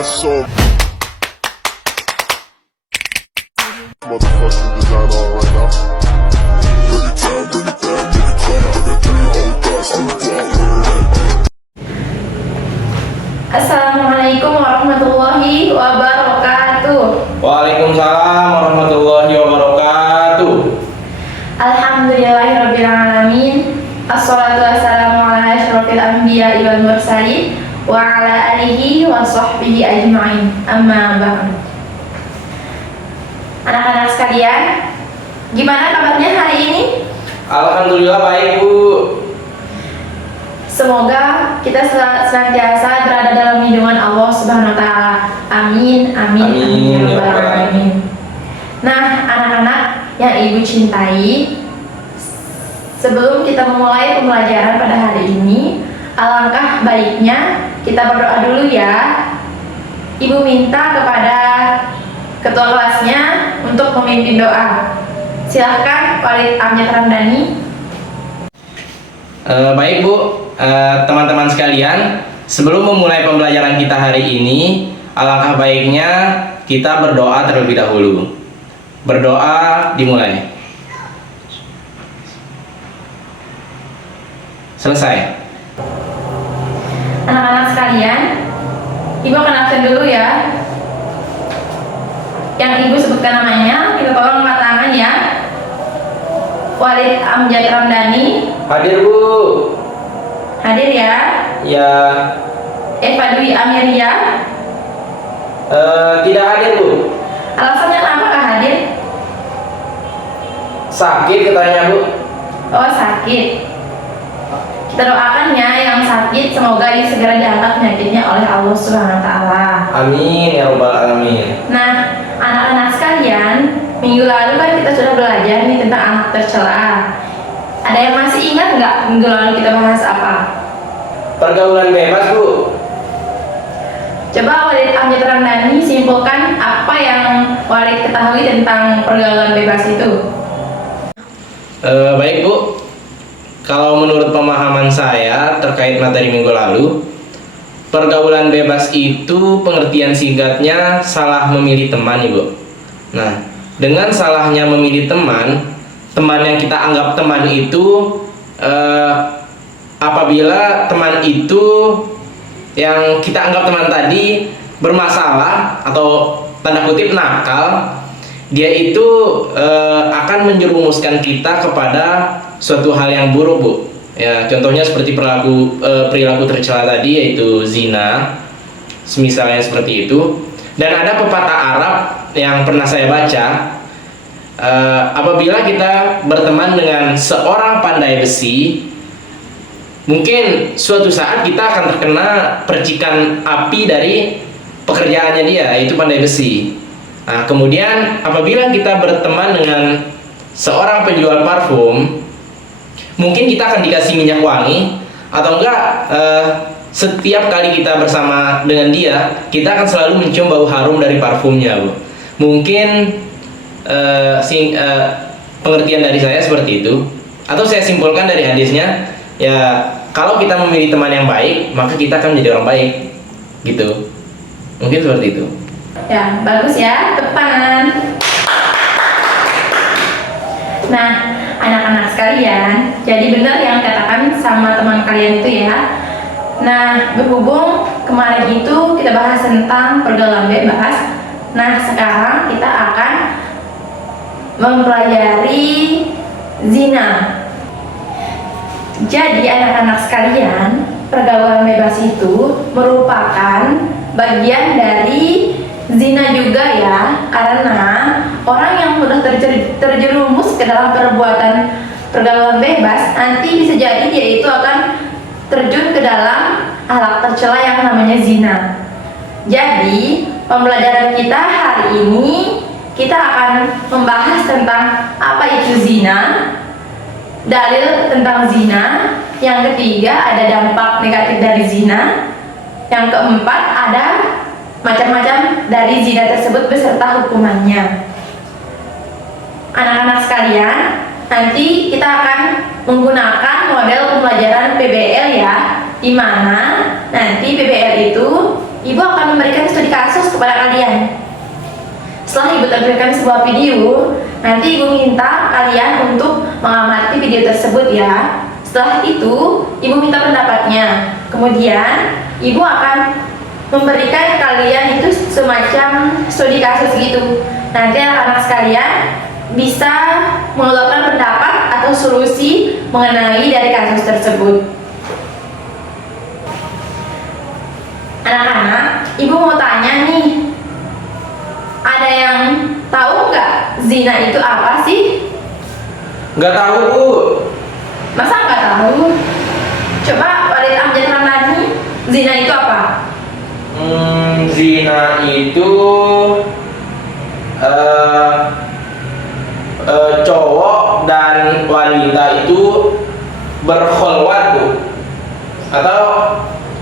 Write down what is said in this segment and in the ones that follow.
got some motherfucking design on right now. Bring it down, bring it down, bring it down. Bring it down, hold that, sleep down, Assalamualaikum warahmatullahi wabarakatuh. Waalaikumsalam warahmatullahi wabarakatuh. Alhamdulillahirrabbilalamin. Assalatu wassalamu ala asyrafil anbiya'i wal mursalin wa ala alihi wa sahbihi ajma'in. Amma ba'du. Anak-anak sekalian, gimana kabarnya hari ini? Alhamdulillah baik, Bu. Semoga kita senantiasa berada dalam lindungan Allah Subhanahu wa taala. Amin amin Amin, ya ya rabbal Rabbal alamin. Nah, anak-anak yang Ibu cintai, sebelum kita memulai pembelajaran pada hari ini, alangkah baiknya kita berdoa dulu ya. Ibu minta kepada ketua kelasnya untuk memimpin doa. Silahkan Walid Amjad Ramdhani. Baik, Bu. Teman-teman sekalian, sebelum memulai pembelajaran kita hari ini, alangkah baiknya kita berdoa terlebih dahulu. Berdoa dimulai. Selesai. Anak-anak sekalian, Ibu akan absen dulu ya. Yang Ibu sebutkan namanya, kita tolong angkat tangan ya. Walid Amjad Ramdhani. Hadir, Bu. Hadir ya. Ya, Eva Dwi Amelia. tidak hadir, Bu. Alasannya apakah hadir? Sakit katanya, Bu. Oh, sakit. Kita doakan ya yang sakit, semoga ini segera diangkat penyakitnya oleh Allah Subhanahu wa taala. Amin ya rabbal alamin. Nah, anak-anak sekalian, minggu lalu kan kita sudah belajar nih tentang anak tercela. Ada yang masih ingat nggak minggu lalu kita bahas apa? Pergaulan bebas, Bu. Coba Walid Amjad Ramdhani simpulkan apa yang Walid ketahui tentang pergaulan bebas itu. Baik, Bu. Kalau menurut pemahaman saya terkait materi minggu lalu, pergaulan bebas itu pengertian singkatnya salah memilih teman, Ibu. Nah, dengan salahnya memilih teman yang kita anggap teman itu, apabila teman itu yang kita anggap teman tadi bermasalah atau tanda kutip nakal, dia itu akan menjerumuskan kita kepada suatu hal yang buruk, Bu. Ya, contohnya seperti perilaku tercela tadi, yaitu zina, semisalnya seperti itu. Dan ada pepatah Arab yang pernah saya baca, apabila kita berteman dengan seorang pandai besi, mungkin suatu saat kita akan terkena percikan api dari pekerjaannya dia, yaitu pandai besi. Nah, kemudian apabila kita berteman dengan seorang penjual parfum, mungkin kita akan dikasih minyak wangi, atau enggak setiap kali kita bersama dengan dia, kita akan selalu mencium bau harum dari parfumnya, Bu. Mungkin pengertian dari saya seperti itu, atau saya simpulkan dari hadisnya, ya kalau kita memilih teman yang baik, maka kita akan menjadi orang baik, gitu. Mungkin seperti itu. Ya, bagus ya, depan. Nah, anak-anak sekalian, jadi benar yang dikatakan sama teman kalian itu ya. Nah, berhubung kemarin itu kita bahas tentang pergaulan bebas. Nah, sekarang kita akan mempelajari zina. Jadi anak-anak sekalian, pergaulan bebas itu merupakan bagian dari zina juga ya, karena orang yang sudah terjerumus ke dalam perbuatan pergaulan bebas, nanti bisa jadi dia itu akan terjun ke dalam akhlak tercela yang namanya zina. Jadi pembelajaran kita hari ini kita akan membahas tentang apa itu zina, dalil tentang zina, yang ketiga ada dampak negatif dari zina, yang keempat ada macam-macam dari zina tersebut beserta hukumannya. Anak-anak sekalian, nanti kita akan menggunakan model pembelajaran PBL ya, di mana nanti PBL itu Ibu akan memberikan studi kepada kalian. Setelah ibu tampilkan sebuah video, nanti ibu minta kalian untuk mengamati video tersebut ya. Setelah itu, ibu minta pendapatnya. Kemudian, ibu akan memberikan kalian itu semacam studi kasus gitu. Nanti anak-anak sekalian bisa mengeluarkan pendapat atau solusi mengenai dari kasus tersebut. Anak-anak, ibu mau tanya nih, ada yang tahu nggak zina itu apa sih? Nggak tahu, Bu. Masa nggak tahu? Coba Walid Amjad Ramdhani, zina itu apa? Zina itu cowok dan wanita itu berkhulwat, Bu. Atau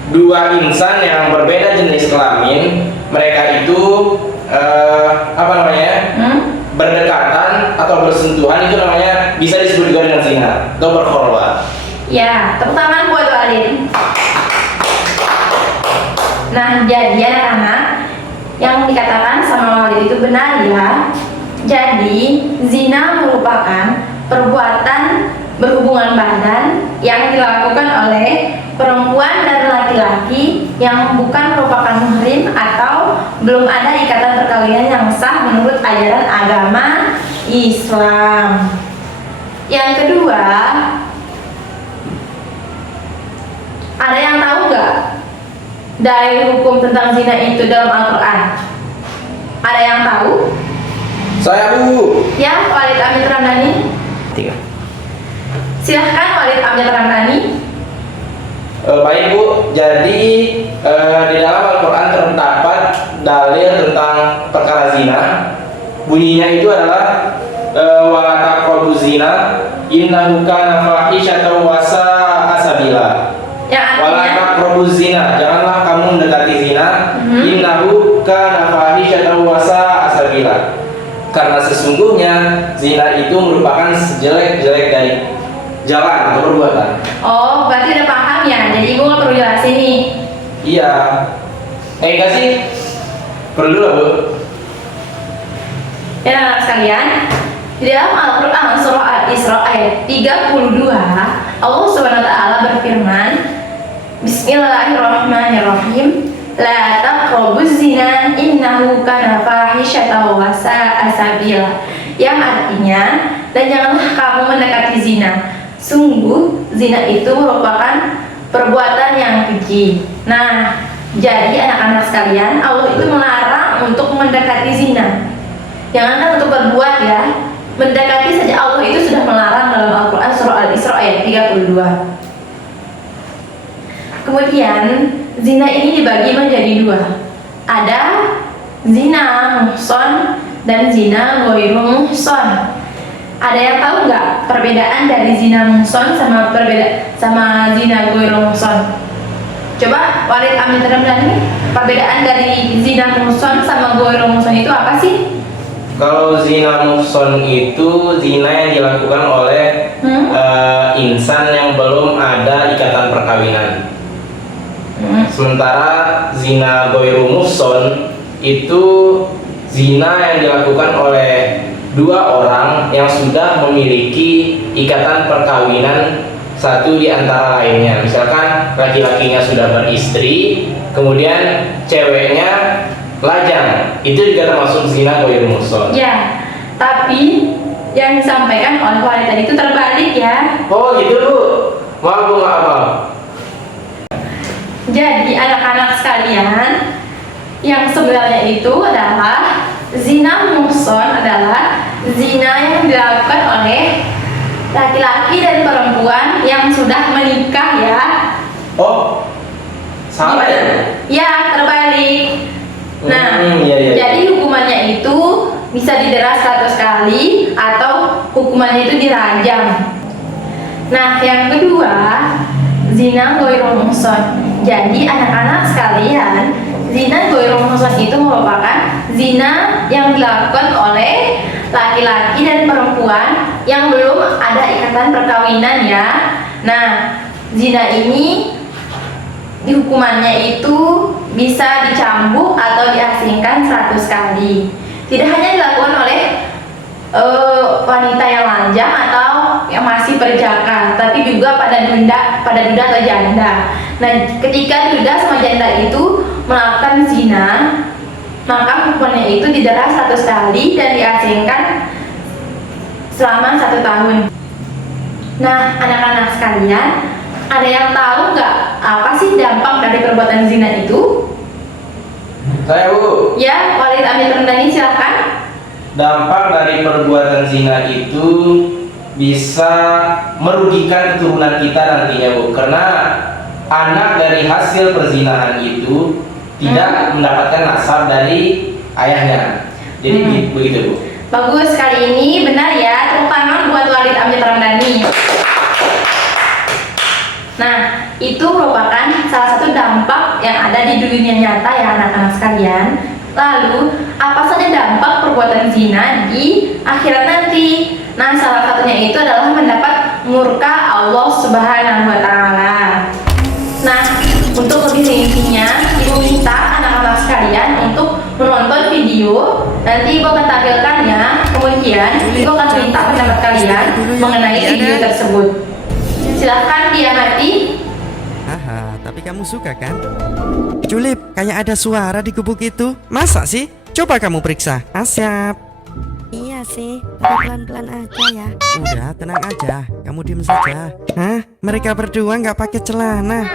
dua insan yang berbeda jenis kelamin, mereka itu berdekatan atau bersentuhan, itu namanya bisa disebut juga dengan zina atau berkhulwat. Ya, tepuk tangan buat Walid. Nah, jadi anak-anak, yang dikatakan sama Walid itu benar ya. Jadi, zina merupakan perbuatan berhubungan badan yang dilakukan oleh perempuan dan laki-laki yang bukan merupakan muhrim atau belum ada ikatan perkawinan yang sah menurut ajaran agama Islam. Yang kedua, ada yang tahu nggak dari hukum tentang zina itu dalam Al-Quran? Ada yang tahu? Saya, Bu. Ya, Walid Amjad Ramdhani. 3. Silahkan Walid Amjad Ramdhani. Baik, Bu. Jadi di dalam Al-Quran terdapat dalil tentang perkara zina. Bunyinya itu adalah wala taqrabuz zina innahu kana fahisyatan wa sa'a sabila. Yang Wala artinya taqrabuz zina, janganlah kamu mendekati zina. Innahu kana fahisyatan wa sa'a sabila. Karena sesungguhnya zina itu merupakan sejelek-jelek dari jalan atau perbuatan. oh, berarti udah paham ya. Jadi ibu nggak perlu jelasin nih. Iya. Enggak sih? Perlu lah, Bu. Ya anak sekalian, di dalam Al-Quran surah Al-Isra ayat 32, Allah Subhanahu wa taala berfirman, Bismillahirrahmanirrahim. La taqrabuz zina innahu kana fahisyatan wa sa'a sabila. Yang artinya, dan janganlah kamu mendekati zina. Sungguh zina itu merupakan perbuatan yang keji. Nah, jadi anak-anak sekalian, Allah itu melarang untuk mendekati zina. Jangankan untuk berbuat ya, mendekati saja Allah itu sudah melarang dalam Al-Quran surah Al-Isra ayat 32. Kemudian zina ini dibagi menjadi dua. Ada zina muhson dan zina ghairu muhson. Ada yang tahu nggak perbedaan dari zina muhson sama zina ghairu muhson? Coba Walid Amjad Ramdhani, perbedaan dari zina muhson sama ghairu muhson itu apa sih? Kalau zina muhson itu zina yang dilakukan oleh insan yang belum ada ikatan perkawinan. Sementara zina ghairu muhson itu zina yang dilakukan oleh dua orang yang sudah memiliki ikatan perkawinan satu di antara lainnya. Misalkan laki-lakinya sudah beristri, kemudian ceweknya lajang, itu juga termasuk zina ghairu muhson. Ya, tapi yang disampaikan oleh Walid tadi itu terbalik ya. Oh gitu, Bu. Maaf, Bu, nggak apa. Jadi anak-anak sekalian, yang sebenarnya itu adalah zina muhson adalah zina yang dilakukan oleh laki-laki dan perempuan yang sudah menikah ya. Oh, salah ya? Ya, terbalik. Nah, iya. jadi hukumannya itu bisa didera 100 kali atau hukumannya itu dirajam. Nah, yang kedua, zina ghairu muhson. Jadi anak-anak sekalian, zina ghairu muhson itu merupakan zina yang dilakukan oleh laki-laki dan perempuan yang belum ada ikatan perkawinan ya. Nah, zina ini hukumannya itu bisa dicambuk atau diasingkan 100 kali. Tidak hanya dilakukan oleh wanita yang lajang atau yang masih perjaka, tapi juga pada duda atau janda. Nah, ketika duda sama janda itu melakukan zina, maka hukumannya itu didera 100 kali dan diasingkan selama 1 tahun. Nah, anak-anak sekalian, ada yang tahu nggak apa sih dampak dari perbuatan zina itu? Saya, Bu. Ya, Walid Amin Ramdhani, silahkan. Dampak dari perbuatan zina itu bisa merugikan keturunan kita nantinya, Bu. Karena anak dari hasil perzinahan itu tidak mendapatkan nasab dari ayahnya. Jadi begitu, Bu. Bagus, kali ini benar ya. Tepuk tangan buat Walid Amin Ramdhani. Nah, itu merupakan salah satu dampak yang ada di dunia nyata ya anak-anak sekalian. Lalu, apa saja dampak perbuatan zina di akhirat nanti? Nah, salah satunya itu adalah mendapat murka Allah Subhanahu wa Ta'ala. Nah, untuk lebih rincinya, Ibu minta anak-anak sekalian untuk menonton video. Nanti Ibu akan tampilkannya. Kemudian, Ibu akan minta pendapat kalian mengenai video tersebut. Silahkan diamati. Haha, tapi kamu suka kan? Julip, kayak ada suara di gubuk itu. Masa sih? Coba kamu periksa. Asyap. Iya sih, tapi pelan-pelan aja ya. Udah, tenang aja. Kamu diem saja. Hah? Mereka berdua nggak pakai celana.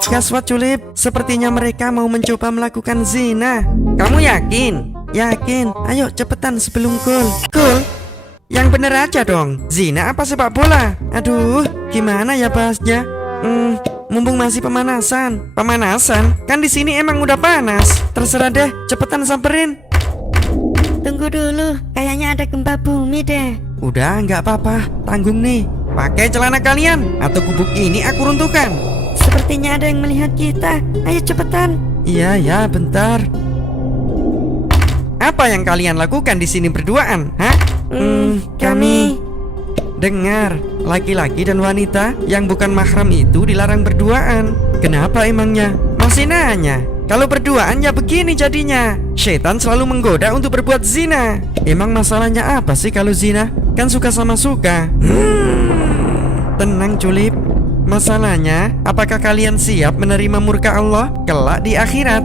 Gaswat Julip, sepertinya mereka mau mencoba melakukan zina. Kamu yakin? Yakin. Ayo cepetan sebelum gol. Gol? Yang bener aja dong. Zina apa sepak bola? Aduh, gimana ya bahasnya? Mumpung masih pemanasan. Pemanasan? Kan di sini emang udah panas. Terserah deh, cepetan samperin. Tunggu dulu, kayaknya ada gempa bumi deh. Udah, nggak apa-apa. Tanggung nih. Pakai celana kalian, atau gubuk ini aku runtuhkan. Sepertinya ada yang melihat kita. Ayo cepetan. Iya, ya, bentar. Apa yang kalian lakukan di sini berduaan? Hah? Kami Dengar, laki-laki dan wanita yang bukan mahram itu dilarang berduaan. Kenapa emangnya? Masih nanya. Kalau berduaan ya begini jadinya. Setan selalu menggoda untuk berbuat zina. Emang masalahnya apa sih kalau zina? Kan suka sama suka. Tenang Julip. Masalahnya, apakah kalian siap menerima murka Allah kelak di akhirat?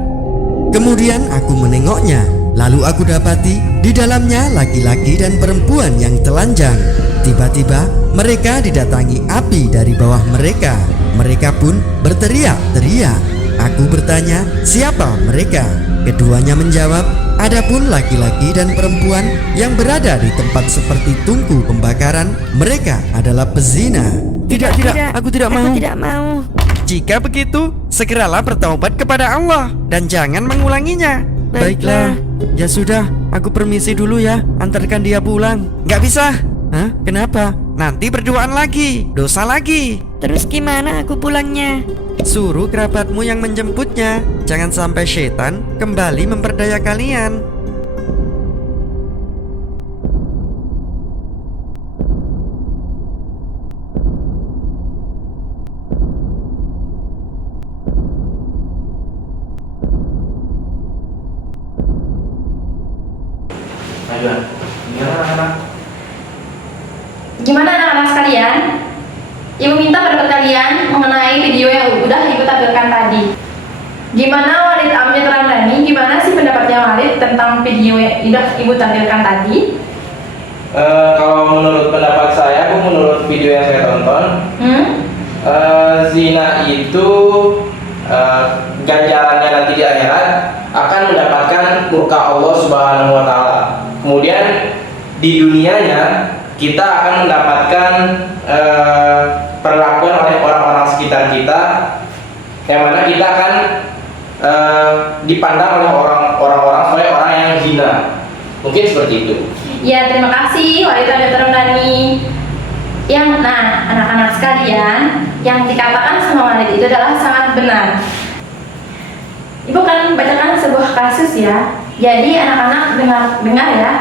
Kemudian aku menengoknya. Lalu aku dapati di dalamnya laki-laki dan perempuan yang telanjang. Tiba-tiba mereka didatangi api dari bawah mereka. Mereka pun berteriak-teriak. Aku bertanya, siapa mereka? Keduanya menjawab, adapun laki-laki dan perempuan yang berada di tempat seperti tungku pembakaran, mereka adalah pezina. Tidak, aku tidak mau. Aku tidak mau. Jika begitu, segeralah bertaubat kepada Allah dan jangan mengulanginya. Baiklah, ya sudah, aku permisi dulu ya, antarkan dia pulang. Nggak bisa. Hah? Kenapa? Nanti berduaan lagi, dosa lagi. Terus gimana aku pulangnya? Suruh kerabatmu yang menjemputnya. Jangan sampai setan kembali memperdaya kalian. Gimana anak-anak sekalian? Ibu minta pendapat kalian mengenai video yang udah Ibu tampilkan tadi. Gimana Walid Amin Ramdhani? Gimana sih pendapatnya Walid tentang video yang udah Ibu tampilkan tadi? Kalau menurut pendapat saya, menurut video yang saya tonton, zina itu ganjarannya nanti di akhirat akan mendapatkan murka Allah Subhanahu wa Ta'ala. Kemudian di dunianya kita akan mendapatkan perlakuan oleh orang-orang sekitar kita, yang mana kita akan dipandang oleh orang-orang sebagai orang yang zina. Mungkin seperti itu. Ya, terima kasih Walid Amin Ramdhani. Nah, anak-anak sekalian, yang dikatakan sama Walid itu adalah sangat benar. Ibu akan bacakan sebuah kasus ya. Jadi anak-anak dengar ya.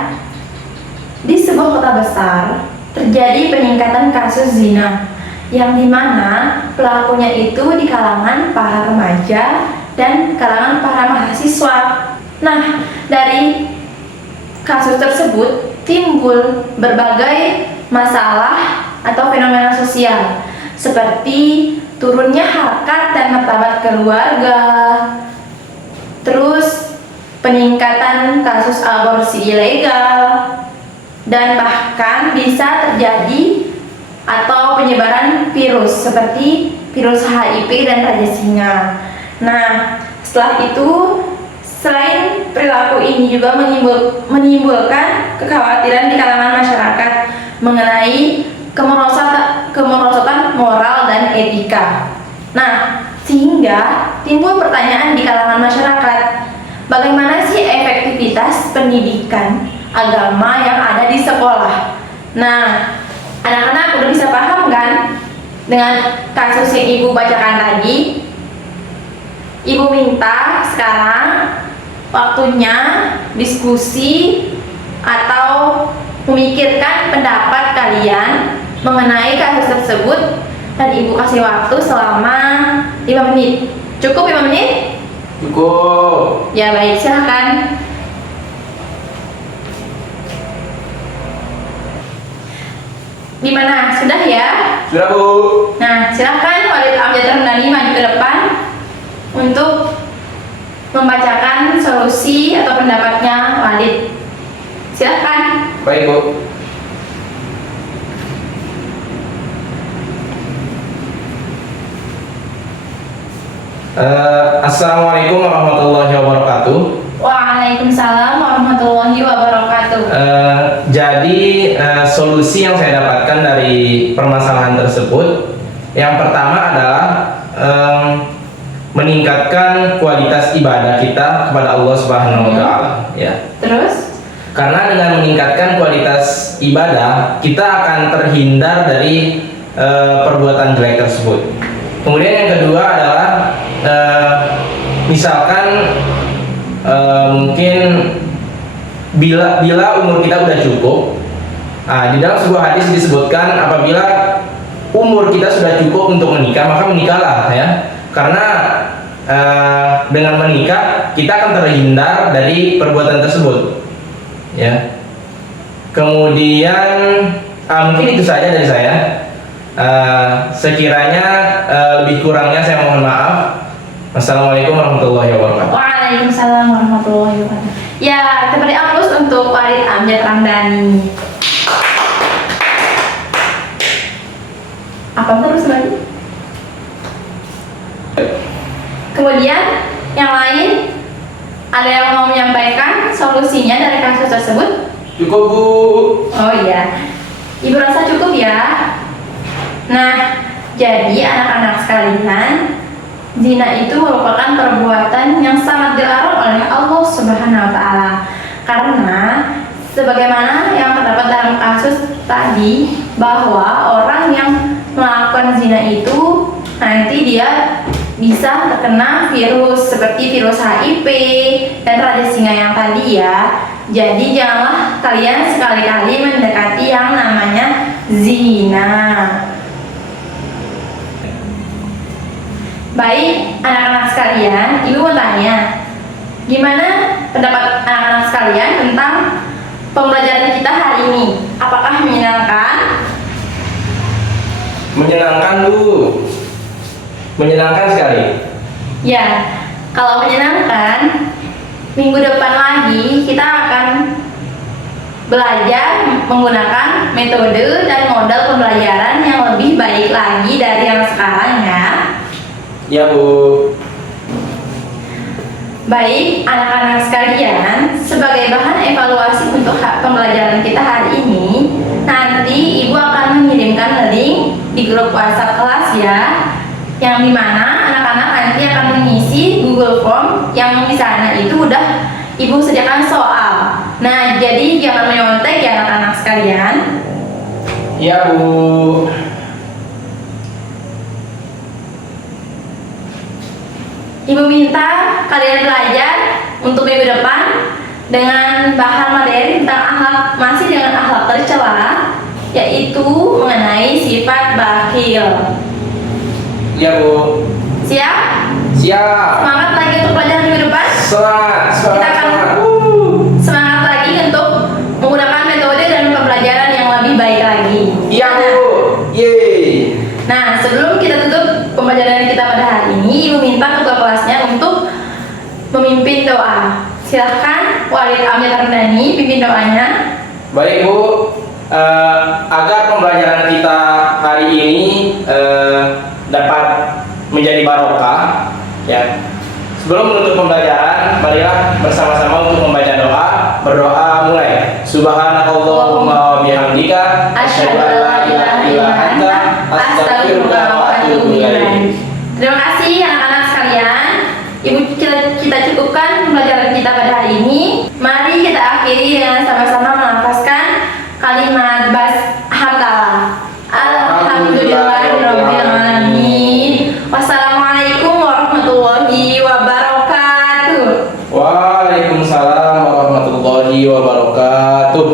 Di sebuah kota besar terjadi peningkatan kasus zina yang dimana pelakunya itu di kalangan para remaja dan kalangan para mahasiswa. Nah, dari kasus tersebut timbul berbagai masalah atau fenomena sosial seperti turunnya harkat dan martabat keluarga, terus peningkatan kasus aborsi ilegal, dan bahkan bisa terjadi atau penyebaran virus seperti virus HIV dan raja singa. Nah, setelah itu selain perilaku ini juga menimbulkan kekhawatiran di kalangan masyarakat mengenai kemerosotan moral dan etika. Nah, sehingga timbul pertanyaan di kalangan masyarakat, bagaimana sih efektivitas pendidikan agama yang ada di sekolah? Nah, anak-anak udah bisa paham kan dengan kasus yang Ibu bacakan tadi? Ibu minta sekarang waktunya diskusi atau memikirkan pendapat kalian mengenai kasus tersebut, dan Ibu kasih waktu selama 5 menit. Cukup 5 menit? Cukup. Ya baik, silahkan. Gimana? Sudah ya? Sudah, Bu. Nah, silahkan Walid Amjad Ramdhani maju ke depan untuk membacakan solusi atau pendapatnya Walid. Silahkan. Baik, Bu. Assalamualaikum warahmatullahi wabarakatuh. Waalaikumsalam warahmatullahi wabarakatuh. Jadi solusi yang saya dapatkan dari permasalahan tersebut, yang pertama adalah meningkatkan kualitas ibadah kita kepada Allah Subhanahu wa taala, ya. Terus? Karena dengan meningkatkan kualitas ibadah, kita akan terhindar dari perbuatan jelek tersebut. Kemudian yang kedua adalah misalkan mungkin bila umur kita udah cukup, di dalam sebuah hadis disebutkan apabila umur kita sudah cukup untuk menikah, maka menikahlah, ya. Karena dengan menikah kita akan terhindar dari perbuatan tersebut, ya. Kemudian mungkin itu saja dari saya. Sekiranya lebih kurangnya saya mohon maaf. Wassalamualaikum warahmatullahi wabarakatuh. Waalaikumsalam warahmatullahi wabarakatuh. Ya, kita beri aplaus untuk Walid Amjad Ramdhani. Apa terus lagi? Kemudian yang lain, ada yang mau menyampaikan solusinya dari kasus tersebut? Cukup, Bu. Oh iya, Ibu rasa cukup ya. Nah, jadi anak-anak sekalian, zina itu merupakan perbuatan yang sangat dilarang oleh Allah Subhanahu wa taala. Karena sebagaimana yang terdapat dalam kasus tadi, bahwa orang yang melakukan zina itu nanti dia bisa terkena virus seperti virus HIV dan raja singa yang tadi, ya. Jadi janganlah kalian sekali-kali mendekati yang namanya zina. Baik, anak-anak sekalian, Ibu mau tanya, gimana pendapat anak-anak sekalian tentang pembelajaran kita hari ini? Apakah menyenangkan? Menyenangkan, Bu. Menyenangkan sekali. Ya, kalau menyenangkan, minggu depan lagi kita akan belajar menggunakan metode dan model pembelajaran yang lebih baik lagi dari yang sekarang, ya. Ya, Bu. Baik, anak-anak sekalian, sebagai bahan evaluasi untuk pembelajaran kita hari ini, nanti Ibu akan mengirimkan link di grup WhatsApp kelas, ya, yang dimana anak-anak nanti akan mengisi Google Form yang di sana itu udah Ibu sediakan soal. Nah, jadi jangan menyontek ya anak-anak sekalian. Ya, Bu. Ibu minta kalian belajar untuk minggu depan dengan bahan materi tentang akhlak, masih dengan akhlak tercela, yaitu mengenai sifat bakhil. Ya, Bu. Siap? Siap. Semangat lagi untuk pelajaran minggu depan. Semangat. Kita akan semangat lagi untuk menggunakan metode dan pembelajaran yang lebih baik lagi. Iya Bu. Yeay. Nah, sebelum kita tutup pembelajaran kita pada hari ini, Ibu minta ketua kelasnya untuk memimpin doa. Silahkan Walid Amir Ardani pimpin doanya. Baik Bu, agar pembelajaran kita hari ini dapat menjadi barokah, ya. Sebelum menutup pembelajaran, marilah bersama-sama untuk membaca doa. Berdoa mulai. Subhanakallahumma wa bihamdika asyhadu an la ilaha illa anta astaghfiruka wa atubu ilaik. Terima kasih anak-anak sekalian. Ibu kita cukupkan pembelajaran kita pada hari ini. Mari kita akhiri dengan sama-sama melafazkan kalimat bashamdallah. Alhamdulillahirabbil alamin. Wassalamualaikum warahmatullahi wabarakatuh. Waalaikumsalam warahmatullahi wabarakatuh.